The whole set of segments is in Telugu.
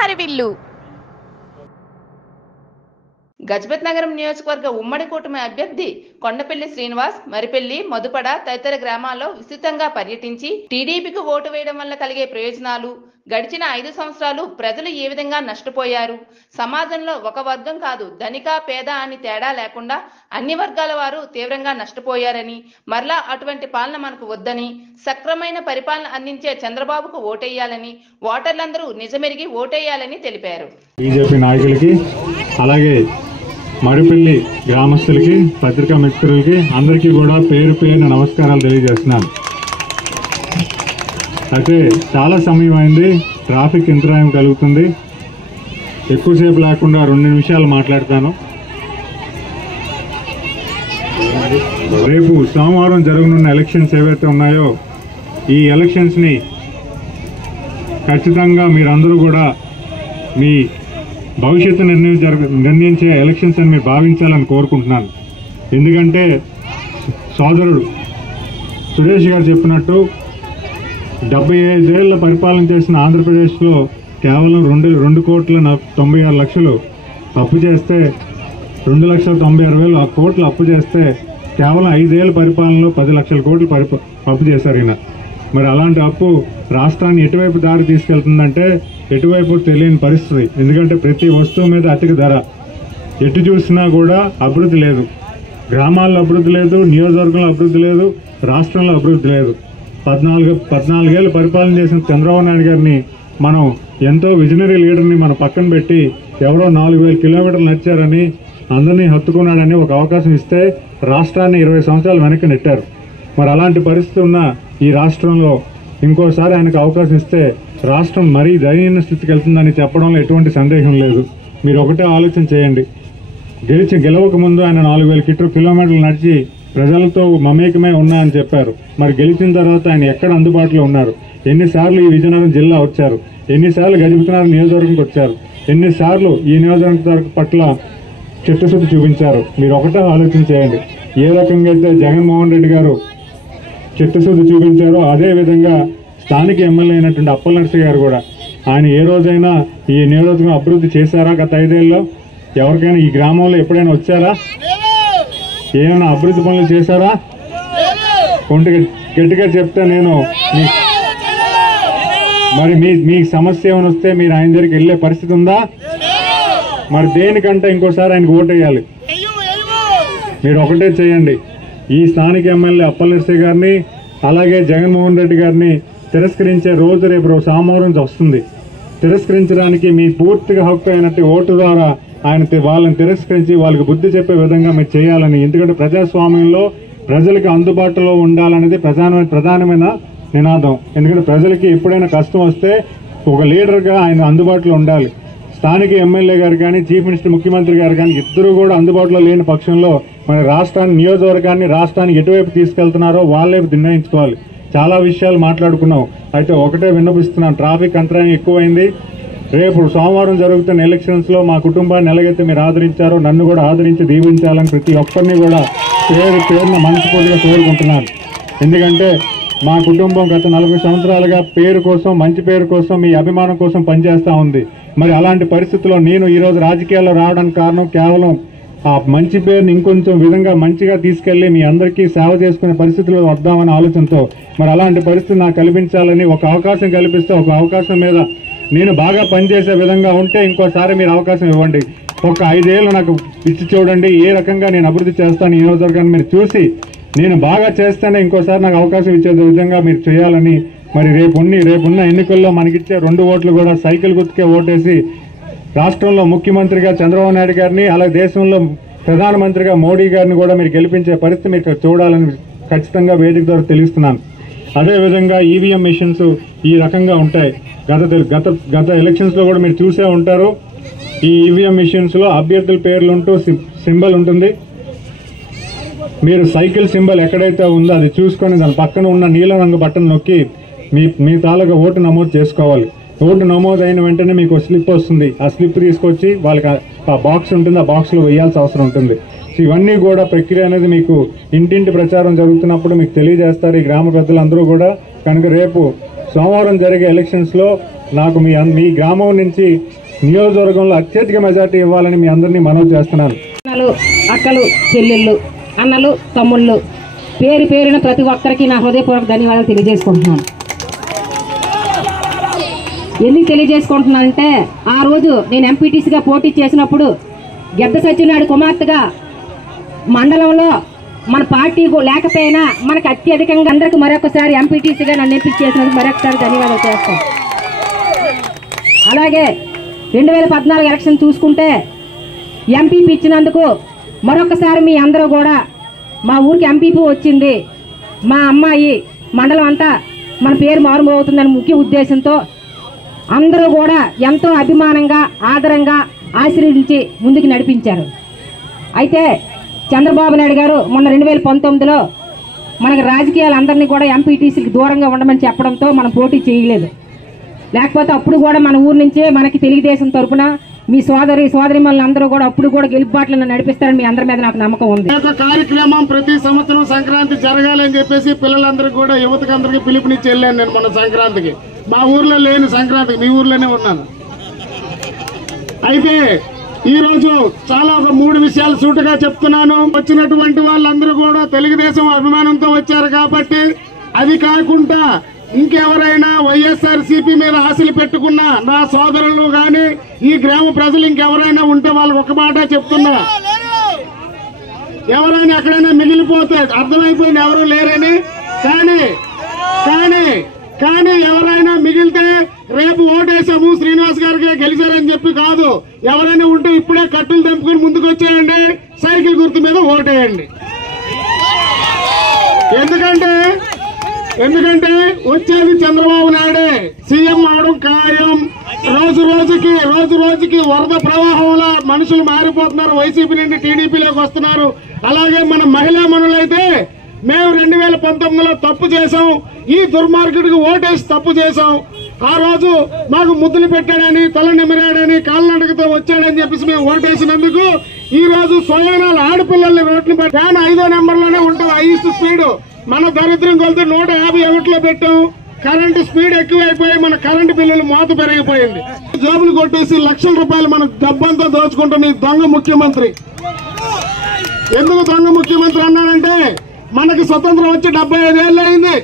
హరివిల్లు. గజపతి నగరం నియోజకవర్గ ఉమ్మడి కూటమి అభ్యర్థి కొండపల్లి శ్రీనివాస్ మరిపెల్లి, మధుపడ తదితర గ్రామాల్లో విస్తృతంగా పర్యటించి టీడీపీకి ఓటు వేయడం వల్ల కలిగే ప్రయోజనాలు, గడిచిన 5 సంవత్సరాలు ప్రజలు ఏ విధంగా నష్టపోయారు, సమాజంలో ఒక వర్గం కాదు ధనిక పేద అని తేడా లేకుండా అన్ని వర్గాల వారు తీవ్రంగా నష్టపోయారని, మరలా అటువంటి పాలన మనకు వద్దని, సక్రమైన పరిపాలన అందించే చంద్రబాబుకు ఓటేయాలని, ఓటర్లందరూ నిజమెరిగి ఓటేయాలని తెలిపారు. బీజేపీ నాయకులకి అలాగే మరిపల్లి గ్రామస్తులకి, పత్రికా మిత్రులకి అందరికీ కూడా పేరు పేరున నమస్కారాలు తెలియజేస్తున్నాను. అయితే చాలా సమయం అయింది, ట్రాఫిక్ అంతరాయం కలుగుతుంది. ఎక్కువసేపు లేకుండా 2 నిమిషాలు మాట్లాడతాను. రేపు సోమవారం జరగనున్న ఎలక్షన్స్ ఏవైతే ఉన్నాయో ఈ ఎలక్షన్స్ని ఖచ్చితంగా మీరందరూ కూడా మీ భవిష్యత్తు నిర్ణయించే ఎలక్షన్స్ అని మీరు భావించాలని కోరుకుంటున్నాను. ఎందుకంటే సోదరుడు సురేష్ గారు చెప్పినట్టు 75 ఏళ్ల పరిపాలన చేసిన ఆంధ్రప్రదేశ్లో కేవలం 2,96,00,000 అప్పు చేస్తే 2,96,000 కోట్లు అప్పు చేస్తే కేవలం 5 ఏళ్ల పరిపాలనలో 10 లక్షల కోట్లు అప్పు చేశారు ఈయన. మరి అలాంటి అప్పు రాష్ట్రాన్ని ఎటువైపు దారి తీసుకెళ్తుందంటే ఎటువైపు తెలియని పరిస్థితి. ఎందుకంటే ప్రతి వస్తువు మీద అధిక ధర, ఎటు చూసినా కూడా అభివృద్ధి లేదు. గ్రామాల్లో అభివృద్ధి లేదు, నియోజకవర్గంలో అభివృద్ధి లేదు, రాష్ట్రంలో అభివృద్ధి లేదు. 14 ఏళ్ళు పరిపాలన చేసిన చంద్రబాబు నాయుడు గారిని మనం ఎంతో విజనరీ లీడర్ని మన పక్కన పెట్టి ఎవరో 4,000 కిలోమీటర్లు నడిచారని, అందరినీ హత్తుకున్నాడని ఒక అవకాశం ఇస్తే రాష్ట్రాన్ని 20 సంవత్సరాలు వెనక్కి నెట్టారు. మరి అలాంటి పరిస్థితి ఉన్న ఈ రాష్ట్రంలో ఇంకోసారి ఆయనకు అవకాశం ఇస్తే రాష్ట్రం మరీ దయనీయ స్థితికి వెళ్తుందని చెప్పడంలో ఎటువంటి సందేహం లేదు. మీరు ఒకటే ఆలోచన చేయండి. గెలవక ముందు ఆయన 4,000 కిలోమీటర్లు నడిచి ప్రజలతో మమేకమే ఉన్నా అని చెప్పారు. మరి గెలిచిన తర్వాత ఆయన ఎక్కడ అందుబాటులో ఉన్నారు? ఎన్నిసార్లు ఈ విజయనగరం జిల్లా వచ్చారు? ఎన్నిసార్లు గజపతినగరం నియోజకవర్గంకి వచ్చారు? ఎన్నిసార్లు ఈ నియోజకవర్గం పట్ల చిత్తశుద్ధి చూపించారు? మీరు ఒకటే ఆలోచన చేయండి. ఏ రకంగా అయితే జగన్మోహన్ రెడ్డి గారు చిత్తశుద్ధి చూపించారో అదేవిధంగా స్థానిక ఎమ్మెల్యే అయినటువంటి అప్పలనరసింహ గారు కూడా ఆయన ఏ రోజైనా ఈ నియోజకవర్గం అభివృద్ధి చేశారా? గత 5 ఏళ్ళలో ఎవరికైనా ఈ గ్రామంలో ఎప్పుడైనా వచ్చారా? ఏమైనా అభివృద్ధి పనులు చేశారా? కొంచెం గట్టిగా చెప్తే నేను మరి మీ సమస్య ఏమైనా వస్తే మీరు ఆయన దగ్గరికి వెళ్ళే పరిస్థితి ఉందా? మరి దేనికంటే ఇంకోసారి ఆయనకు ఓటేయాలి. మీరు ఒకటే చేయండి. ఈ స్థానిక ఎమ్మెల్యే అప్పలనరసింహ గారిని అలాగే జగన్మోహన్ రెడ్డి గారిని తిరస్కరించే రోజు రేపు సోమవారం వస్తుంది. తిరస్కరించడానికి మీ పూర్తిగా హక్కు అయినట్టు ఓటు ద్వారా వాళ్ళని తిరస్కరించి వాళ్ళకి బుద్ధి చెప్పే విధంగా మీరు చేయాలని. ఎందుకంటే ప్రజాస్వామ్యంలో ప్రజలకు అందుబాటులో ఉండాలనేది ప్రధానమైన నినాదం. ఎందుకంటే ప్రజలకి ఎప్పుడైనా కష్టం వస్తే ఒక లీడర్గా ఆయన అందుబాటులో ఉండాలి. స్థానిక ఎమ్మెల్యే గారు కానీ, చీఫ్ మినిస్టర్ ముఖ్యమంత్రి గారు కానీ ఇద్దరు కూడా అందుబాటులో లేని పక్షంలో మన రాష్ట్రాన్ని, నియోజకవర్గాన్ని, రాష్ట్రాన్ని ఎటువైపు తీసుకెళ్తున్నారో వాళ్ళే నిర్ణయించుకోవాలి. చాలా విషయాలు మాట్లాడుకున్నాం. అయితే ఒకటే విన్నపిస్తున్నాం, ట్రాఫిక్ అంతరాయం ఎక్కువైంది. రేపు సోమవారం జరుగుతున్న ఎలక్షన్స్లో మా కుటుంబాన్ని ఎలాగైతే మీరు ఆదరించారో నన్ను కూడా ఆదరించి దీవించాలని ప్రతి ఒక్కరిని కూడా పేరున మనస్ఫూర్తిగా కోరుకుంటున్నాను. ఎందుకంటే మా కుటుంబం గత 40 సంవత్సరాలుగా పేరు కోసం, మంచి పేరు కోసం, మీ అభిమానం కోసం పనిచేస్తూ ఉంది. మరి అలాంటి పరిస్థితుల్లో నేను ఈరోజు రాజకీయాల్లో రావడానికి కారణం కేవలం ఆ మంచి పేరుని ఇంకొంచెం విధంగా మంచిగా తీసుకెళ్లి మీ అందరికీ సేవ చేసుకునే పరిస్థితుల్లో వద్దామనే ఆలోచనతో మరి అలాంటి పరిస్థితి నాకు కల్పించాలని ఒక అవకాశం కల్పిస్తే, ఒక అవకాశం మీద నేను బాగా పనిచేసే విధంగా ఉంటే ఇంకోసారి మీరు అవకాశం ఇవ్వండి. ఒక 5 ఏళ్ళు నాకు ఇచ్చి చూడండి, ఏ రకంగా నేను అభివృద్ధి చేస్తాను ఈ నియోజకవర్గాన్ని మీరు చూసి నేను బాగా చేస్తేనే ఇంకోసారి నాకు అవకాశం ఇచ్చే విధంగా మీరు చేయాలని. మరి రేపున్న ఎన్నికల్లో మనకిచ్చే 2 ఓట్లు కూడా సైకిల్ గుర్తుకే ఓటేసి రాష్ట్రంలో ముఖ్యమంత్రిగా చంద్రబాబు నాయుడు గారిని, అలాగే దేశంలో ప్రధానమంత్రిగా మోడీ గారిని కూడా మీరు గెలిపించే పరిస్థితి మీరు చూడాలని ఖచ్చితంగా వేదిక ద్వారా తెలుస్తున్నాను. అదేవిధంగా ఈవీఎం మిషన్స్ ఈ రకంగా ఉంటాయి. గత ఎలక్షన్స్లో కూడా మీరు చూసే ఉంటారు. ఈ ఈవీఎం మిషన్స్లో అభ్యర్థుల పేర్లు ఉంటూ సింబల్ ఉంటుంది. మీరు సైకిల్ సింబల్ ఎక్కడైతే ఉందో అది చూసుకొని దాని పక్కన ఉన్న నీలం రంగు బటన్ నొక్కి మీ తాలూకా ఓటు నమోదు చేసుకోవాలి. ఓటు నమోదు అయిన వెంటనే మీకు స్లిప్ వస్తుంది. ఆ స్లిప్ తీసుకొచ్చి వాళ్ళకి ఆ బాక్స్ ఉంటుంది, ఆ బాక్స్లో వేయాల్సిన అవసరం ఉంటుంది. ఇవన్నీ కూడా ప్రక్రియ అనేది మీకు ఇంటింటి ప్రచారం జరుగుతున్నప్పుడు మీకు తెలియజేస్తారు ఈ గ్రామ పెద్దలందరూ కూడా. కనుక రేపు సోమవారం జరిగే ఎలక్షన్స్లో నాకు మీ గ్రామం నుంచి నియోజకవర్గంలో అత్యధిక మెజార్టీ ఇవ్వాలని మీ అందరినీ మనవి చేస్తున్నాను. అక్కలు, చెల్లెళ్ళు, అన్నలు, తమ్ముళ్ళు, పేరు పేరున ప్రతి ఒక్కరికి నా హృదయపూర్వక ధన్యవాదాలు తెలియజేసుకుంటున్నాను. ఎందుకు తెలియజేసుకుంటున్నానంటే ఆ రోజు నేను ఎంపీటీసీగా పోటీ చేసినప్పుడు గెద్ద సత్యనారాయణ కుమార్తెగా మండలంలో మన పార్టీ లేకపోయినా మనకు అత్యధికంగా అందరికి మరొకసారి ఎంపీటీసీగా నన్ను ఎంపిక చేసినందుకు మరొకసారి ధన్యవాదాలు చేస్తాను. అలాగే 2014 ఎలక్షన్ చూసుకుంటే ఎంపీపీ ఇచ్చినందుకు మరొకసారి మీ అందరూ కూడా మా ఊరికి ఎంపీపీ వచ్చింది, మా అమ్మాయి మండలం అంతా మన పేరు మారుమోగుతుందని ముఖ్య ఉద్దేశంతో అందరూ కూడా ఎంతో అభిమానంగా ఆదరంగా ఆశీర్వదించి ముందుకు నడిపించారు. అయితే చంద్రబాబు నాయుడు గారు మొన్న 2019లో మనకు రాజకీయాలందరినీ కూడా ఎంపీటీసీకి దూరంగా ఉండమని చెప్పడంతో మనం పోటీ చేయలేదు. లేకపోతే అప్పుడు కూడా మన ఊరు నుంచే మనకి తెలుగుదేశం తరఫున మీ సోదరిమల్ని అందరూ కూడా అప్పుడు కూడా గెలుపుబాట్లను నడిపిస్తారని మీ అందరి మీద నాకు నమ్మకం ఉంది. కార్యక్రమం ప్రతి సంవత్సరం సంక్రాంతి జరగాలని చెప్పేసి పిల్లలందరికీ కూడా యువతకి అందరికీ పిలుపునిచ్చి వెళ్ళాను. నేను మన సంక్రాంతికి మా ఊర్లో లేని సంక్రాంతికి మీ ఊర్లోనే ఉన్నాను. అయితే ఈ రోజు చాలా ఒక 3 విషయాలు సూటుగా చెప్తున్నాను. వచ్చినటువంటి వాళ్ళందరూ కూడా తెలుగుదేశం అభిమానంతో వచ్చారు కాబట్టి, అది కాకుండా ఇంకెవరైనా వైఎస్ఆర్సీపీ మీద ఆశలు పెట్టుకున్నా నా సోదరులు గాని ఈ గ్రామ ప్రజలు ఇంకెవరైనా ఉంటే వాళ్ళకి ఒక మాట చెప్తున్నా, ఎవరైనా ఎక్కడైనా మిగిలిపోతే అర్థమైపోయింది ఎవరు లేరని. కానీ ఎవరైనా మిగిలితే రేపు ఓటేసాము శ్రీనివాస్ గారికి గెలిచారని చెప్పి కాదు. ఎవరైనా ఉంటే ఇప్పుడే కట్టులు తెంపుకొని ముందుకు వచ్చేయండి, సైకిల్ గుర్తు మీద ఓటేయండి. ఎందుకంటే వచ్చేది చంద్రబాబు నాయుడే సీఎం అవడం ఖాయం. రోజు రోజుకి వరద ప్రవాహంలో మనుషులు మారిపోతున్నారు, వైసీపీ నుండి టీడీపీలోకి వస్తున్నారు. అలాగే మన మహిళా మనులైతే మేము 2019లో తప్పు చేశాం, ఈ దుర్మార్గుడికి ఓటేసి తప్పు చేశాం. ఆ రోజు మాకు ముద్దులు పెట్టాడని, తల నిమిరాడని, కాళ్ళనడకతో వచ్చాడని చెప్పేసి మేము ఓటేసినందుకు ఈ రోజు స్వయానాలు ఆడపిల్లల్ని రోడ్లు ఫ్యాన్ 5వ నెంబర్లోనే ఉంటుంది, హైయెస్ట్ స్పీడ్. మన దరిద్రం కొలితే 151లో పెట్టాం. కరెంటు స్పీడ్ ఎక్కువైపోయి మన కరెంటు బిల్లులు మోత పెరిగిపోయింది. జాబులు కొట్టేసి లక్షల రూపాయలు మన డబ్బంతా దోచుకుంటున్న ఈ దొంగ ముఖ్యమంత్రి. ఎందుకు దొంగ ముఖ్యమంత్రి అన్నానంటే, మనకి స్వతంత్రం వచ్చి 75 ఏళ్ళు అయింది.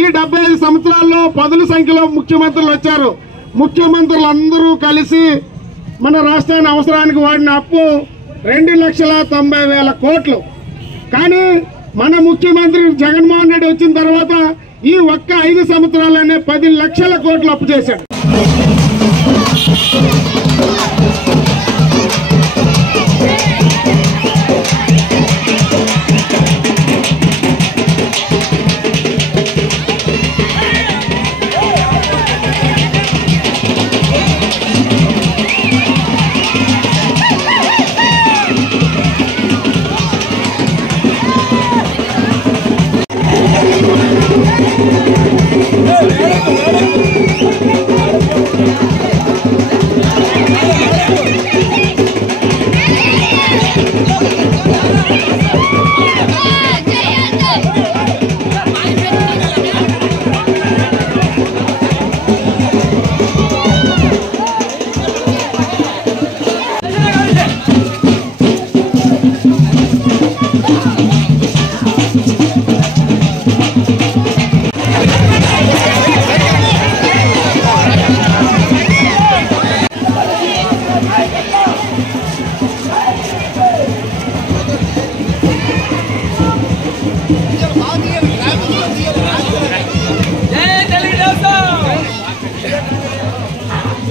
ఈ 75 సంవత్సరాల్లో 10ల సంఖ్యలో ముఖ్యమంత్రులు వచ్చారు. ముఖ్యమంత్రులందరూ కలిసి మన రాష్ట్రాన్ని అవసరానికి వాడిన అప్పు 2,90,000 కోట్లు. కానీ మన ముఖ్యమంత్రి జగన్మోహన్ రెడ్డి వచ్చిన తర్వాత ఈ ఒక్క 5 సంవత్సరాలనే 10 లక్షల కోట్లు అప్పు చేశాడు.